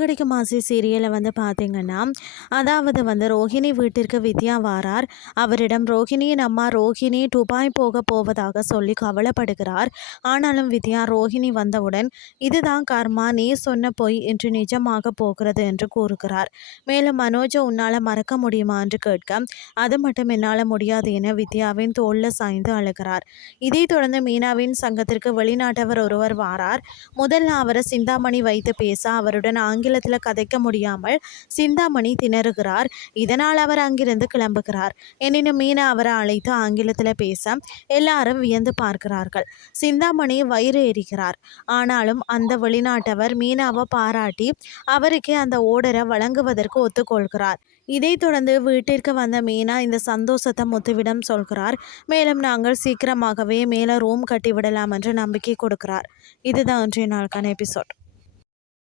சிறகடிக்கும் ஆசை சீரியலை வந்து பார்த்தீங்கன்னா, அதாவது வந்து ரோஹிணி வீட்டிற்கு வித்யா வாரார். அவரிடம் ரோஹிணியின் அம்மா ரோஹிணி துபாய் போவதாக சொல்லி கவலைப்படுகிறார். ஆனாலும் வித்யா ரோஹிணி வந்தவுடன் இதுதான் கர்மா, நீ சொன்ன பொய் என்று நிஜமாக போகிறது என்று கூறுகிறார். மேலும் மனோஜை உன்னால் மறக்க முடியுமா என்று கேட்க, அது மட்டும் என்னால் முடியாது என வித்யாவின் தோளில் சாய்ந்து அழுகிறார். இதைத் தொடர்ந்து மீனாவின் சங்கத்திற்கு வெளிநாட்டவர் ஒருவர் வாரார். முதல்ல அவரை சிந்தாமணி வைத்து பேச அவருடன் ஆங்கிலத்தில் கதைக்க முடியாமல் சிந்தாமணி திணறுகிறார். இதனால் அவர் அங்கிருந்து கிளம்புகிறார். எனினும் மீனா அவரை அழைத்து ஆங்கிலத்தில் பேச எல்லாரும் வியந்து பார்க்கிறார்கள். சிந்தாமணி வயிறு எறிகிறார். ஆனாலும் அந்த வெளிநாட்டவர் மீனாவை பாராட்டி அவருக்கே அந்த ஓடரை வழங்குவதற்கு ஒத்துக்கொள்கிறார். இதைத் தொடர்ந்து வீட்டிற்கு வந்த மீனா இந்த சந்தோஷத்தை முத்துவிடம் சொல்கிறார். மேலும் நாங்கள் சீக்கிரமாகவே மேலே ரூம் கட்டிவிடலாம் என்று நம்பிக்கை கொடுக்கிறார். இதுதான் இன்றைய நாளுக்கான எபிசோட்.